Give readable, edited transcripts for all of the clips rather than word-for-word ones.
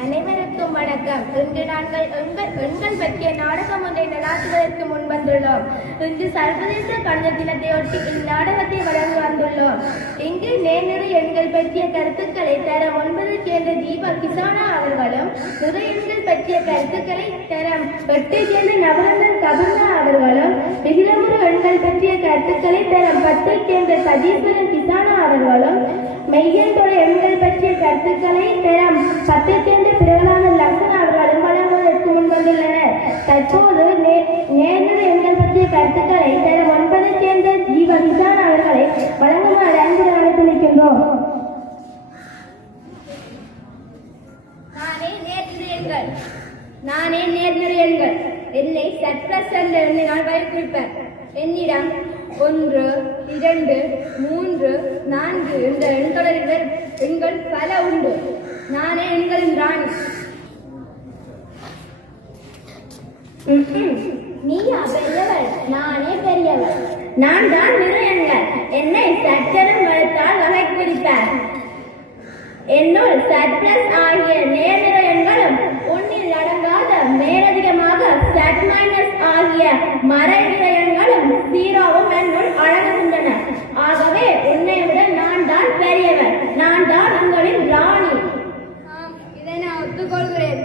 அனைவருக்கும் வணக்கம். இன்று நாங்கள் எண்கள் பற்றிய நாடகம் ஒன்றை நடாத்துவதற்கு முன்வந்துள்ளோம். இன்று சர்வதேச கணித தினத்தையொட்டி இந்நாடகத்தை வழங்கி வந்துள்ளோம். இங்கு நேர்நிறை எண்கள் பற்றிய கருத்துக்களை தரம் 9 சேர்ந்த தீபா கிசானா அவர்களும், நிறை எண்கள் பற்றிய கருத்துக்களை தரம் 8 சேர்ந்த நவரந்தன் கபுர்னா அவர்களும், விகிதமுறு எண்கள் பற்றிய கருத்துக்களை தரம் 10 சேர்ந்த சதீஸ்வரன் கிசானா அவர்களும், மெய்யன் தொலை எண்கள் பற்றிய கருத்துக்களை தரம் 10 சேர்ந்த பிரகலான லக்ஷ்மண் அவர்களும் வழங்குவதற்கு முன்வந்துள்ளனர். தற்போது நேர்நிறை எண்கள் பற்றிய கருத்துக்களை தரம் 9 சேர்ந்த ஜீவா கிசான் அவர்களை வழங்குமாறு அன்புடன் அழைத்து நிற்கின்றோம். நானே நேர்நிறை எண்கள். என்னை சர்ப்ளஸ் என்ற எண்ணினால் வகைக்குறிப்பேன். என்னிடம் 1, 2, 3, 4 என்ற எண்தொடரில் எண்கள் பல உண்டு. நானே எண்களின் ராணி. நீயா பெரியவள்? நானே பெரியவள். நான் தான் நிறை எண்கள். என்னை சற்றரும் வளர்த்தால் வகை குறிப்பார். என்னுள் சர்ப்ளஸ் ஆகிய நேர்நிறை எண்களும் ஒன்றில் அடங்காத மேலதிகமாக சட் மைனஸ் ஆகிய மறைநிறை எண்களும் 0வும் என்னுள் அடங்குகின்றன. ஆகவே உன்னை விட நான் தான் பெரியவர். நான் தான் உங்களின் ராணி. இதை நான் ஒத்துக்கொள்கிறேன்.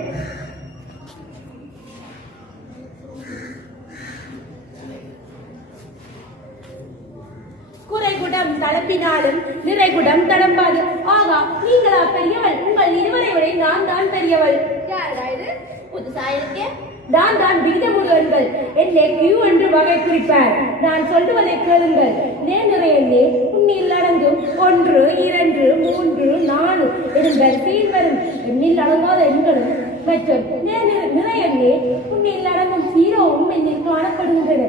குறைகுடம் தளம்பினாலும் நிறைகுடம் தளம்பாது. ஆகா, நீங்களா பெரியவள்? உங்கள் இருவரை விட நான் தான் பெரியவள். புதுசா இருக்கே. நான் தான் விகிதமுறு எண்கள். என்னை Q என்று வகை குறிப்பார். நான் சொல்லுவதை கேளுங்கள். நேர்நிறை எண்ணே உன்னில் அடங்கும் 1, 2, 3, 4 எனும் வரிசையில் வரும் எண்ணில் அடங்காத எண்களும் மற்றும் நிறை எண்ணே உன்னில் அடங்கும் 0வும் எண்ணில் காணப்படுகின்றன.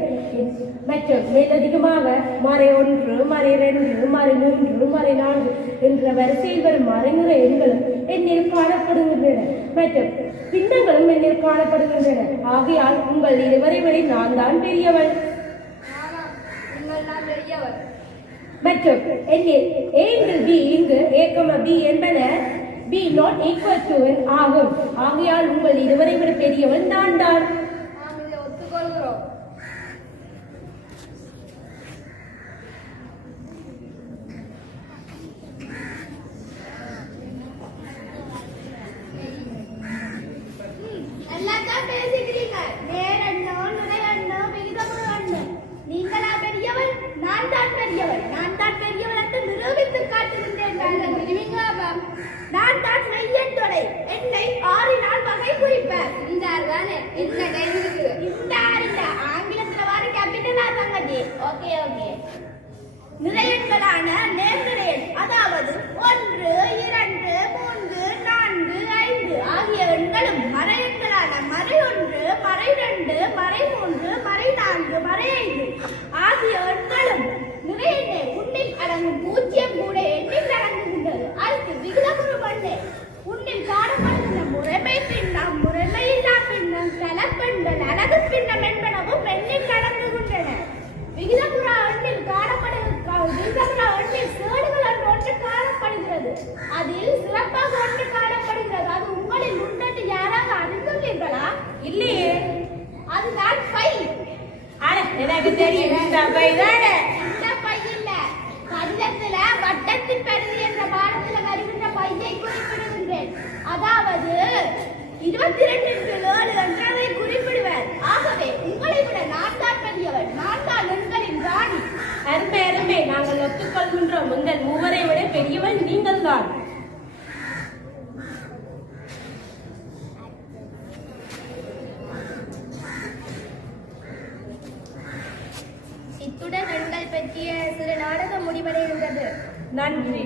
மற்றும் மேலதிகமாக மறை 1, மறை 2, மறை 3, மறை 4 என்ற வரிசையில் வரும் மறைநிறை எண்களும் எண்ணில் காணப்படுகின்றன. மற்றும் பின்னங்களும் எண்ணில் காணப்படுகின்றன. ஆகையால் உங்கள் இருவரை விட நான் தான் பெரியவள். மற்றும் எண்ணில் A × B இங்கு A, B என்பன B not equal to ஆகும். ஆகையால் உங்கள் இருவரை விட பெரியவள் நான் தான். ஒத்துக்கொள்கிறோம். நான் தான் மெய்யன் தொடை. என்னை 6 வகை குறிப்பார். இந்த ஆங்கிலத்துல வார கேபிட்டலா தங்கச்சி. ஓகே. நிறையன்களான நேர்நிறை எண், அதாவது 1, 2, 3, 4, 5 ஆகிய எண்களும் மறையன்களான மறை 1, மறை 2, மறை 3, மறை 4, மறை 5 ஆகிய எண்களும் நிறை எண்ணே உன்னில் அடங்கும் 0 கூட எண்ணில் அடங்குகின்றது. அடுத்து விகிதமுறு எண்ணே உன்னில் காணப்படுகின்ற முறைமை பின்னம், முறைமையில்லா பின்னம், கலப்பெண்கள், அழகு பின்னம் என்பனவும் எண்ணில் அடங்குகின்றன. விகிதமுறா எண்ணில் சேடுகள் ஒன்று காணப்படுகிறது. அதில் சிறப்பாக ஒன்று காணப்படுகிறது. அது உங்களில் உண்டது யாராக அறிந்துள்ளீர்களா? இல்லையே. அதுதான் பை. எனக்கு தெரியும். இந்த பை தானே. இந்த பை இல்ல. கணிதத்துல வட்டத்தின் பரிதி என்ற பாடத்துல வருகின்ற பையை குறிப்பிடுகின்றேன். அதாவது 22/7 என்றதை குறிப்பிடுவர். ஆகவே உங்களை விட நான் தான் பெரியவள். நான் தான் எண்களின் ராணி. அருமை. நாங்கள் ஒத்துக்கொள்கின்றோம். உங்கள் மூவரை விட பெரியவள் நீங்கள் தான். இத்துடன் எண்கள் பற்றிய சிறு நாடகம் முடிவடைகின்றது. நன்றி.